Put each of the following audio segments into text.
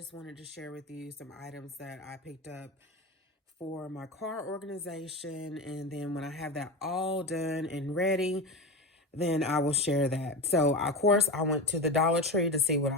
just wanted to share with you some items that I picked up for my car organization. And then when I have that all done and ready, then I will share that. So, of course, I went to the Dollar Tree to see what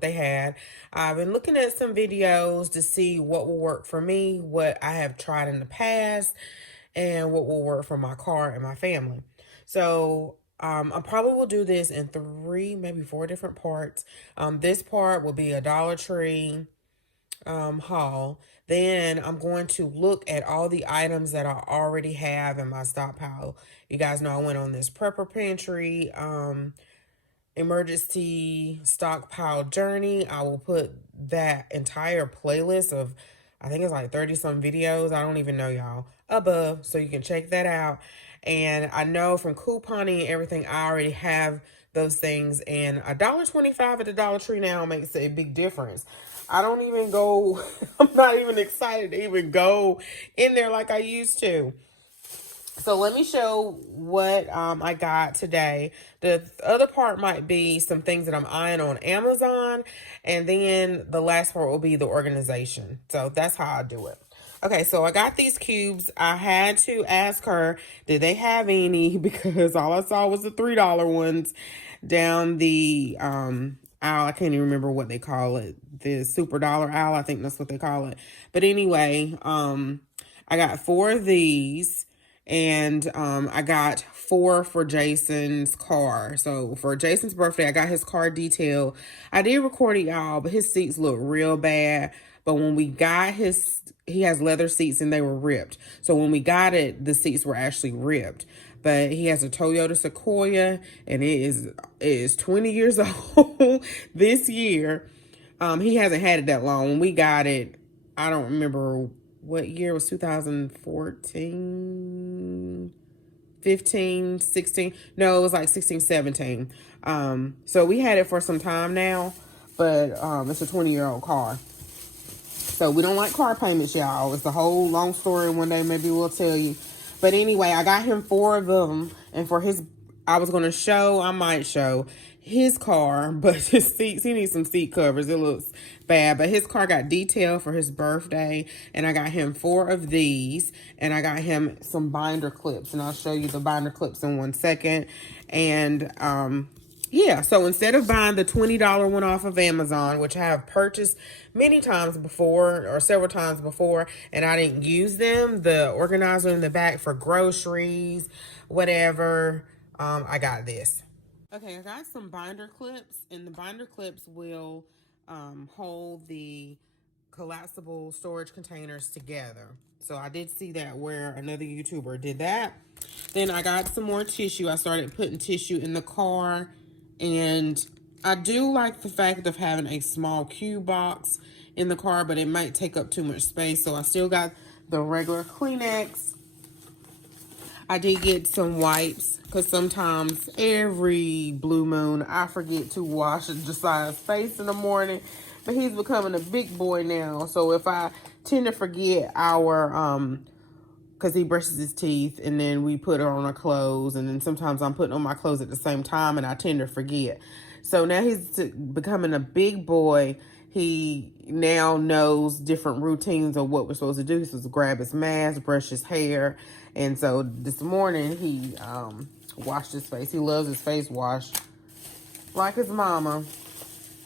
they had. I've been looking at some videos to see what will work for me, what I have tried in the past, and what will work for my car and my family. So, I probably will do this in 3, maybe 4 different parts. This part will be a Dollar Tree haul. Then I'm going to look at all the items that I already have in my stockpile. You guys know I went on this prepper pantry emergency stockpile journey. I will put that entire playlist of, I think it's like 30 some videos, I don't even know, y'all, above, so you can check that out. And I know from couponing and everything, I already have those things, and $1.25 at the Dollar Tree now makes a big difference. I don't even go, I'm not even excited to even go in there like I used to. So let me show what I got today. The other part might be some things that I'm eyeing on Amazon. And then the last part will be the organization. So that's how I do it. Okay, so I got these cubes. I had to ask her, did they have any? Because all I saw was the $3 ones down the aisle. I can't even remember what they call it. The super dollar aisle, I think that's what they call it. But anyway, I got 4 of these. And I got 4 for Jason's car. So for Jason's birthday, I got his car detailed. I did record it, y'all, but his seats look real bad. But when we got he has leather seats and they were ripped. So when we got it, the seats were actually ripped. But he has a Toyota Sequoia, and it is 20 years old this year. He hasn't had it that long. When we got it, I don't remember what year. It was 2014, 15, 16. No, it was like 16, 17. So we had it for some time now, but it's a 20-year-old car. So we don't like car payments, y'all. It's a whole long story. One day maybe we'll tell you. But anyway, I got him 4 of them. And for I might show his car, but his seats, he needs some seat covers. It looks bad. But his car got detailed for his birthday. And I got him 4 of these. And I got him some binder clips. And I'll show you the binder clips in 1 second. And yeah, so instead of buying the $20 one off of Amazon, which I have purchased many times before or several times before, and I didn't use them, the organizer in the back for groceries, whatever, I got this. Okay, I got some binder clips, and the binder clips will hold the collapsible storage containers together. So I did see that where another YouTuber did that. Then I got some more tissue. I started putting tissue in the car. And I do like the fact of having a small cube box in the car, but it might take up too much space. So I still got the regular Kleenex. I did get some wipes because sometimes every blue moon I forget to wash Josiah's face in the morning. But he's becoming a big boy now. So if I tend to forget because he brushes his teeth and then we put on our clothes, and then sometimes I'm putting on my clothes at the same time and I tend to forget. So now he's becoming a big boy. He now knows different routines of what we're supposed to do. He's supposed to grab his mask, brush his hair. And so this morning he washed his face. He loves his face washed like his mama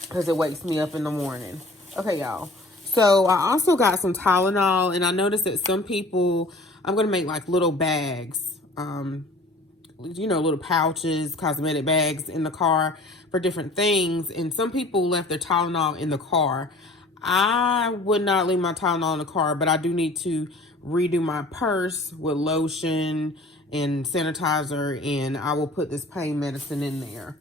because it wakes me up in the morning. Okay, y'all. So I also got some Tylenol, and I noticed that some people, I'm going to make like little bags, little pouches, cosmetic bags in the car for different things. And some people left their Tylenol in the car. I would not leave my Tylenol in the car, but I do need to redo my purse with lotion and sanitizer, and I will put this pain medicine in there.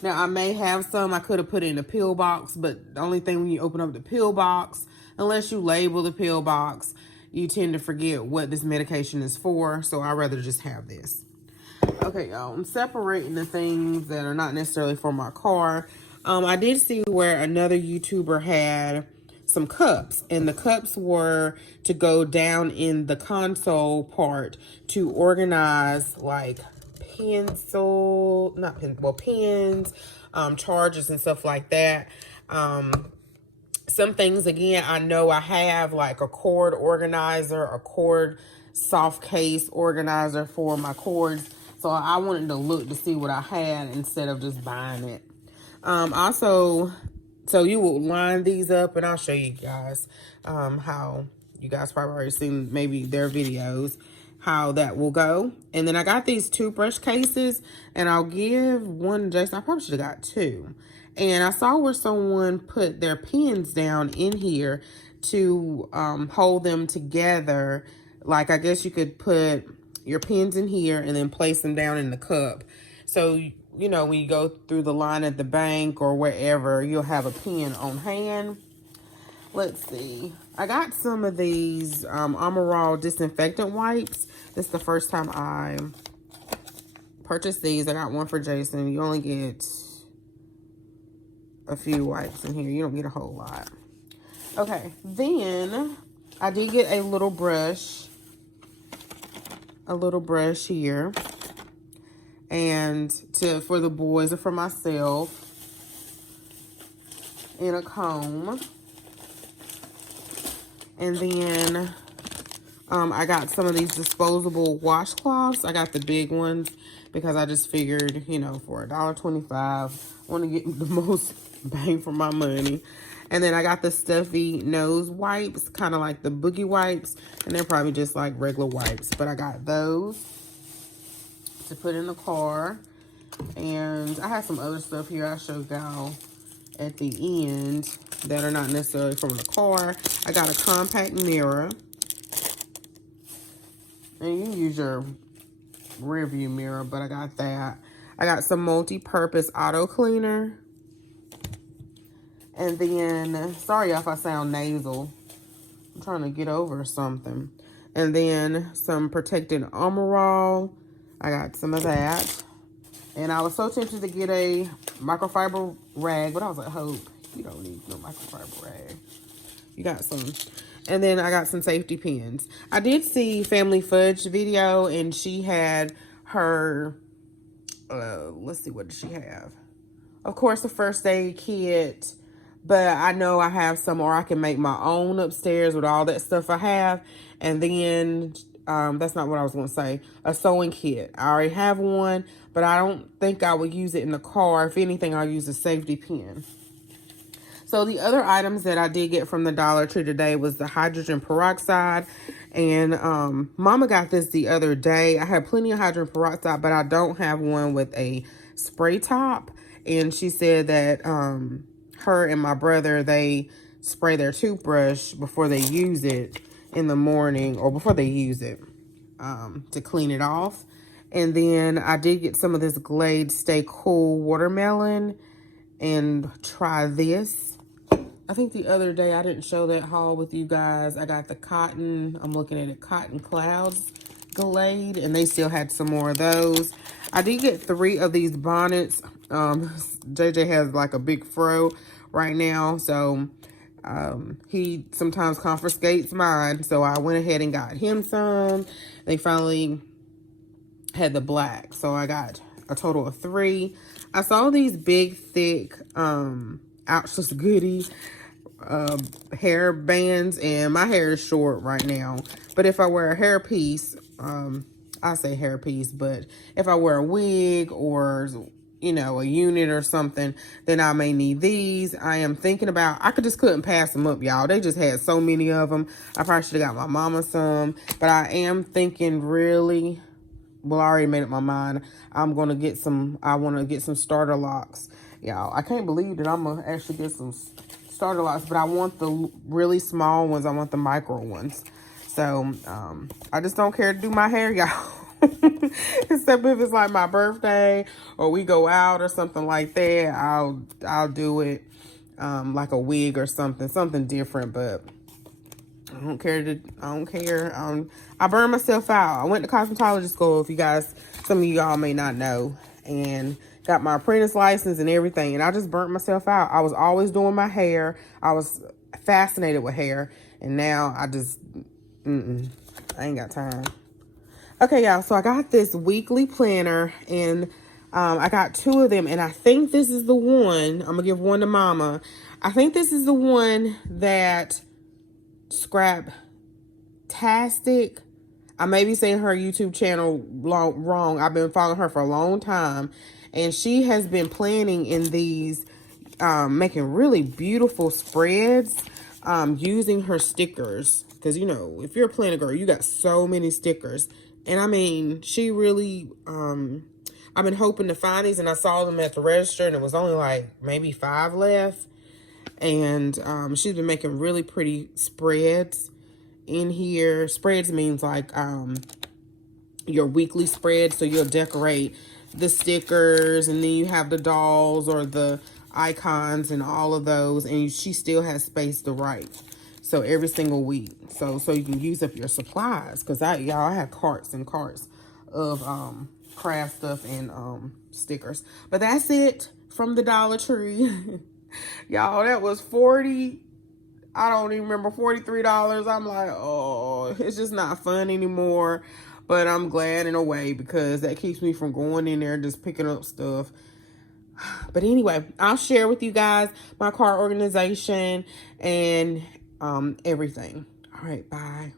Now, I may have some. I could have put it in a pill box, but the only thing when you open up the pill box, unless you label the pill box, you tend to forget what this medication is for. So I'd rather just have this. Okay, y'all, I'm separating the things that are not necessarily for my car. I did see where another YouTuber had some cups, and the cups were to go down in the console part to organize like pens, chargers and stuff like that. Some things, again, I know I have, like a cord organizer, a cord soft case organizer for my cords. So I wanted to look to see what I had instead of just buying it. Also, so you will line these up, and I'll show you guys how, you guys probably already seen maybe their videos, how that will go. And then I got these toothbrush cases, and I'll give one to Jason. I probably should have got two. And I saw where someone put their pens down in here to hold them together. Like, I guess you could put your pens in here and then place them down in the cup. So, you know, when you go through the line at the bank or wherever, you'll have a pen on hand. Let's see. I got some of these Amarol disinfectant wipes. This is the first time I purchased these. I got one for Jason. You only get a few wipes in here. You don't get a whole lot. Okay, then I did get a little brush here, and for the boys and for myself, and a comb. And then I got some of these disposable washcloths. I got the big ones because I just figured, you know, for $1.25, I want to get the most bang for my money. And then I got the stuffy nose wipes, kind of like the boogie wipes, and they're probably just like regular wipes, but I got those to put in the car. And I have some other stuff here I showed y'all at the end that are not necessarily from the car. I got a compact mirror, and you can use your rear view mirror, but I got that. I got some multi-purpose auto cleaner. And then, sorry if I sound nasal, I'm trying to get over something. And then some protected Amarol. I got some of that. And I was so tempted to get a microfiber rag, but I was like, Hope, you don't need no microfiber rag. You got some. And then I got some safety pins. I did see Family Fudge video, and she had her, let's see, what did she have? Of course, the first aid kit. But I know I have some, or I can make my own upstairs with all that stuff I have. And then, that's not what I was going to say, a sewing kit. I already have one, but I don't think I would use it in the car. If anything, I'll use a safety pin. So the other items that I did get from the Dollar Tree today was the hydrogen peroxide. And Mama got this the other day. I had plenty of hydrogen peroxide, but I don't have one with a spray top. And she said that her and my brother, they spray their toothbrush before they use it in the morning, or before they use it to clean it off. And then I did get some of this Glade Stay Cool watermelon, and try this. I think the other day I didn't show that haul with you guys. I got the cotton, I'm looking at it, Cotton Clouds Glade, and they still had some more of those. I did get 3 of these bonnets. JJ has like a big fro right now, so he sometimes confiscates mine. So I went ahead and got him some. They finally had the black, so I got a total of 3. I saw these big, thick, Ouchless Goodies hair bands, and my hair is short right now. But if I wear a hair piece, I say hair piece, but if I wear a wig or, you know, a unit or something, then I may need these. I am thinking about, I just couldn't pass them up, y'all. They just had so many of them. I probably should have got my mama some, but I am thinking really, well, I already made up my mind. I want to get some starter locks. Y'all, I can't believe that I'm going to actually get some starter locks, but I want the really small ones. I want the micro ones. So, I just don't care to do my hair, y'all. Except if it's like my birthday or we go out or something like that, I'll do it like a wig or something different, but I don't care. I burn myself out. I went to cosmetology school, if you guys, some of y'all may not know, and got my apprentice license and everything, and I just burnt myself out. I was always doing my hair. I was fascinated with hair, and now I just, I ain't got time. Okay, y'all, so I got this weekly planner, and I got 2 of them, and I think this is the one. I'm gonna give one to Mama. I think this is the one that Scraptastic. I may be saying her YouTube channel wrong. I've been following her for a long time, and she has been planning in these, making really beautiful spreads, using her stickers. Because, you know, if you're a planner girl, you got so many stickers. And I mean, she really, I've been hoping to find these, and I saw them at the register, and it was only like maybe 5 left. And she's been making really pretty spreads in here. Spreads means like your weekly spread. So you'll decorate the stickers, and then you have the dolls or the icons and all of those, and she still has space to write. So every single week, so you can use up your supplies, because y'all, I have carts and carts of craft stuff and stickers. But that's it from the Dollar Tree. Y'all, that was 40, I don't even remember, $43. I'm like, oh, it's just not fun anymore. But I'm glad in a way, because that keeps me from going in there just picking up stuff. But anyway, I'll share with you guys my cart organization and everything. All right, bye.